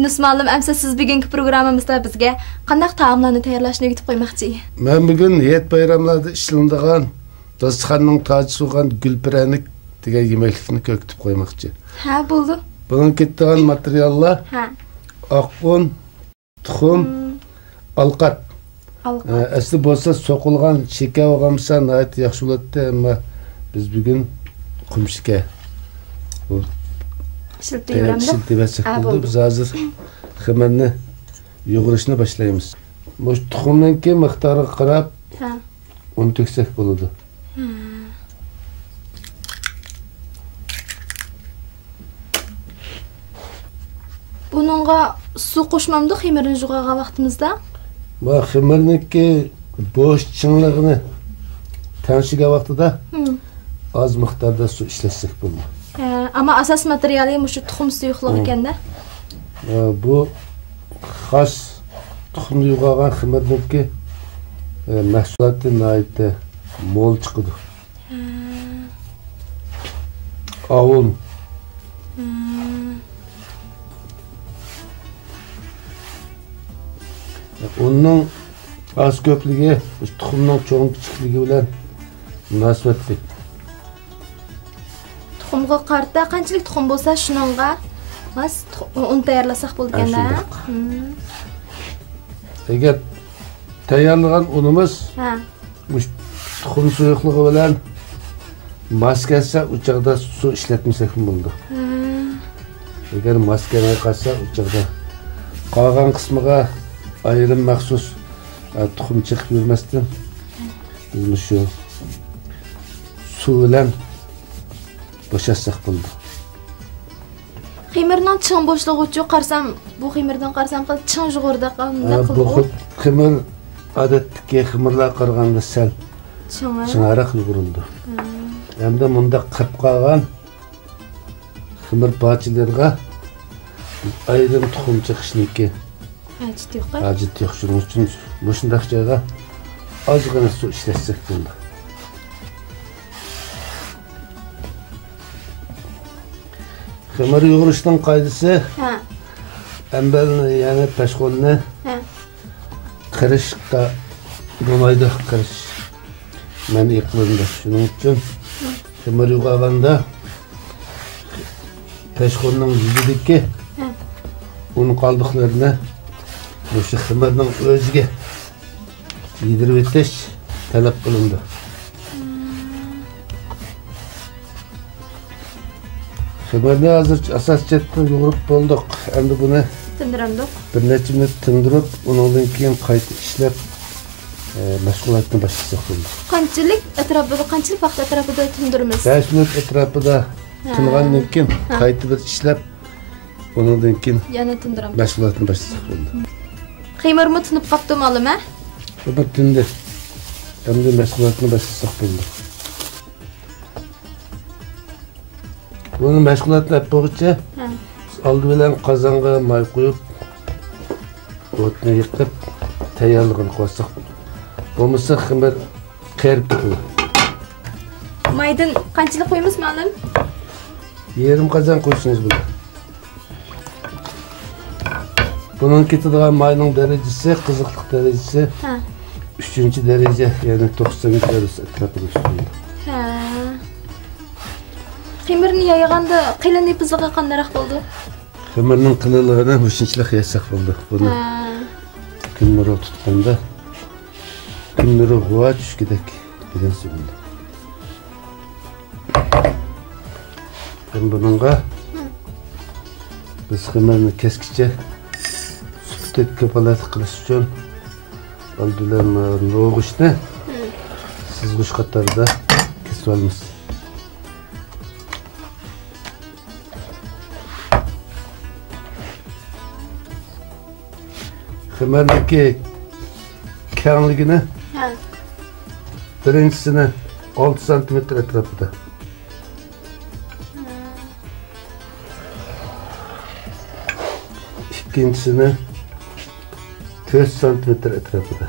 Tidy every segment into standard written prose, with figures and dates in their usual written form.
Yunus müəllim, əmsə siz bugünkü proqramımızda bizə qandaq taamlarni tayyorlashni öyrətib qoymoqchi? Men bugün yet bayramlarda ishlanadigan dasturxonning toji so'g'an gulpiranik degan yemeklikni ko'kitib qo'ymoqchi. Ha, bo'ldi. Bunun ketgan materiallar oq un, tuxum, alqat. Asli bo'lsa so'qilgan shakar olgansa nihoyat yaxshi bo'ladi, ammo biz bugun qumshika Şimdi biz hazır xamirni yoğurishni boshlaymiz. Bu tuxumninki miqdoriga qarab un to'ksak bo'ladi. Bununla su qo'shmamdi xamirni yug'agan vaqtimizda? Bu xamirniki bo'sh chinligini tanishigan vaqtida az miqdorda su ishlatsak bo'ladi. Ama asas materyali şu tuxum suyuqluq ekanda. Bu xas tuxumni yug'agan xamirniki mahsuloti nihoyatda mo'l chiqadi. Avun. Onun az ko'pligi tuxumning cho'ng kichikligi bilan munosabatli. Tuxumga qarta qanchalik tuxum bo'lsa, shuningga mas un tayyorlasak bo'lganda. Agar tayyorlagan unimiz tuxum suyuqligi bilan mas kelsa, u chaqda su ishlatmasak bo'ldi. Agar mas kelmay qolsa, u chaqda qolgan qismiga ayrim maxsus tuxum chiqib yurmasdan biz shu suv bilan boşatsak bo'ldi. Xamirning ching bo'shlig'i uchun qarsam, bu xamirdan qarsam qilib ching yug'urda qoldi. Bu xamir odatdagi xamirlar qaraganda sal ching'aroq yug'urildi. Hamda bunda qirib qolgan xamir parchalariga ayrim tuxum chiqishniki ajit yo'q. Shuning uchun shunday joyga ozgina suv ishlatsak bo'ldi. Xamir yoğuruşdan qaydısı əmbəlini, yəni pəşqolunu qırışda olmaydı, qırış məni yıqılında. Şunun üçün xamir yoğağanda pəşqolunun yüzüdeki un qaldıqlarını bu xamirnin özüge yedirib etiş tələb qılındı. Xamirni hazır asas chetdan yo'g'irib bo'ldik. Endi buni tindiramdik. Bir necha minut tindirib, undan keyin qayta ishlab mashg'ulotni boshlasak bo'ldi. Qanchalik vaqt atrofida tindiramiz? 5 minut atrofida tingandan keyin qayta bir ishlab, undan keyin yana tindiramiz. Mashg'ulotni boshlasak bo'ldi. Xamirmi tinib qopdi ma'lum, ha? Bu tindi. Endi mashg'ulotni boshlasak bo'ldi. Bunu meşgulatla yaptıkça aldı bilen kazanğa may koyup otunu yıkıp tayyorligini koysak. Bo'lmasa xamir qerib ketadi. Maydın qanchalik qo'yamiz ma'lum? Yarım qozon qo'ysangiz bo'ladi. Bunun ketadigan mayning darajasi, qiziqlik darajasi 3-daraja, ya'ni 90 darajasi atrofida. Xamirni yayganda qilin ipizig'i qandaroq bo'ldi? Xamirning qilinligini o'shinchalik yasak bo'ldi. Buni kunmiri tutganda kunmiri g'uva tushgidek degan bo'ldi. Bununla biz xamirni keskicha sutdek ko'palat qilish uchun oldindan no'g'ishni sizg'ish qatorida kesib olamiz. Xamirniki kengligini birinchisini 6 cm atrofida. İkincisini 4 cm atrofida.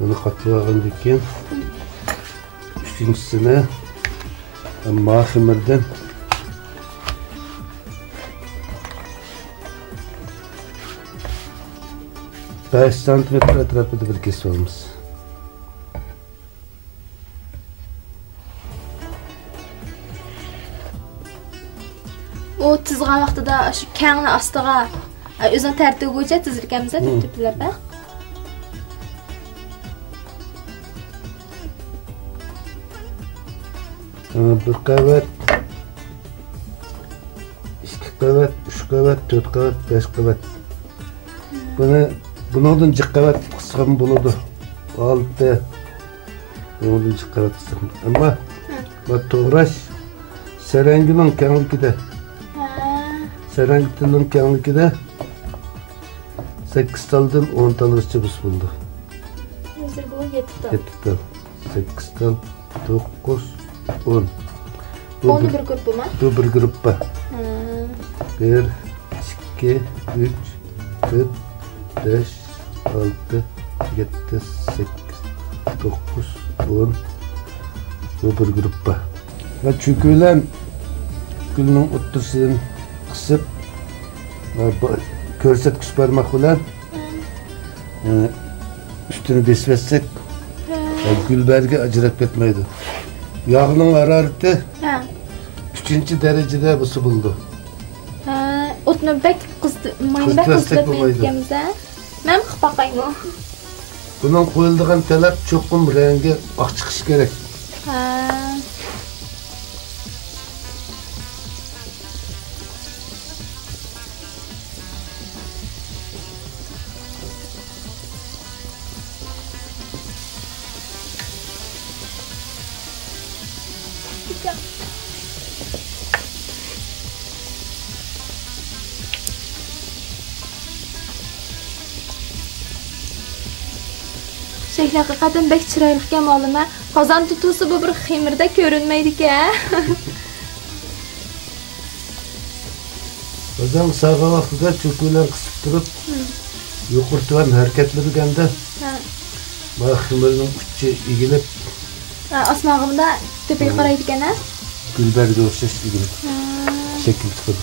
Bunu katlagandan keyin Üçüncüsüne mahkemerden 5 santimetre etrafında bir kesip almışız. O tizgan vaqtida shu kangni ostiga o'zini tartibi bo'yicha tizilganmiz teplarda. Bir qavat, 2 qavat, 3 qavat, 4 qavat, 5 qavat. Bundan 2 qavat qisqam bo'ladi. 6 bundan 2 qavat qisqam. Ammo bu to'g'rash sarangining kengligida. Sarangining kengligida 8 taldan 10 talgacha bus bo'ldi. Hozir bu 7 tal. 7 tal. 8 tal, 9, 10. Onu bir gruppa mı? Bu bir gruppa. 1, 2, 3, 4, 5, 6, 7, 8, 9, 10. Bu bir gruppa. Ve çükülen gülünün o'ttirishini qisib, ko'rsatgich barmoq bilan üstünü besib etsek, gülberge ajrab ketmaydi. Yağının harareti 3. derecede busu buldu. O'tni bek mayinbek qizdirmayotganimizda men qilib boqaymi? Bunun qo'yiladigan talab cho'qim rengi oq chiqishi kerak. Şekli hakikaten bek çıraylıkken malum ha. Kazan tutusu bu bir xemirde görünmeydi ki ha. Kazan sağa vaxtıda çökülen kısıp durup yukurtuvan hareketleri gende. Bak xemirinin uççu ilgilip Asmağımda tepeyi qaraydiken ha. Gülberge o'xshash ilgilip şekil çıkıyor.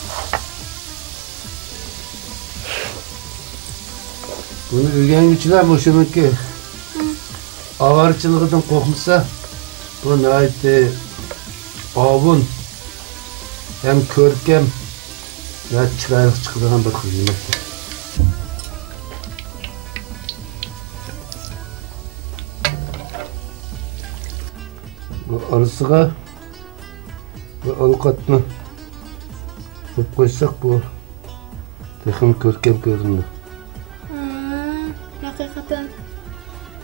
Bunu öğrengichilar boşununki avarçılığından korkmasa bu nayeti avun hem körkem ya çıkarık çıkıran bir kıymet. Bu arasıga bu avukatını koyup koysak bu tekrar körkem göründü. Hakikaten.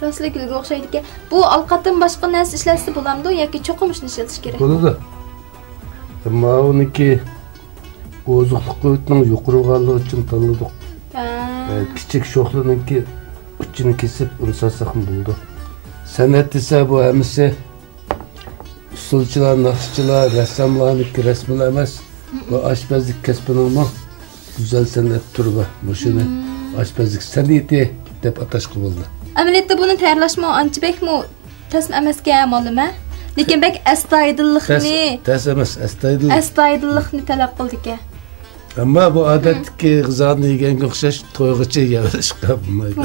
Rastla gülge o'xshaydi ki. Bu alqatdan boshqa narsa ishlatsa bo'lamdi yoki cho'qim ishni ishlatish kerak? Bo'ladi. Ammo uniki ozuqliq o'tning yuqoriganligi uchun tanladik. Kichik sho'xliniki uchini kesib unsasak bo'ldi. San'at esa bu hammasi usulchilar, naqshchilar, rassomlarniki rasmlar emas. Bu oshpazlik kasbining güzel san'at turi bor. Shuni oshpazlik san'ati deb atashga bo'ldi. Amaliyotda buni tayyorlashmi ancha bekmi tasma emasga ma'lum ha. Lekin bek astoydillikni emas, astoydillikni talab qildi-ki. Ammo bu odatdagi g'izoni yeganga o'xshash to'yg'icha yeyishga bo'lmaydi.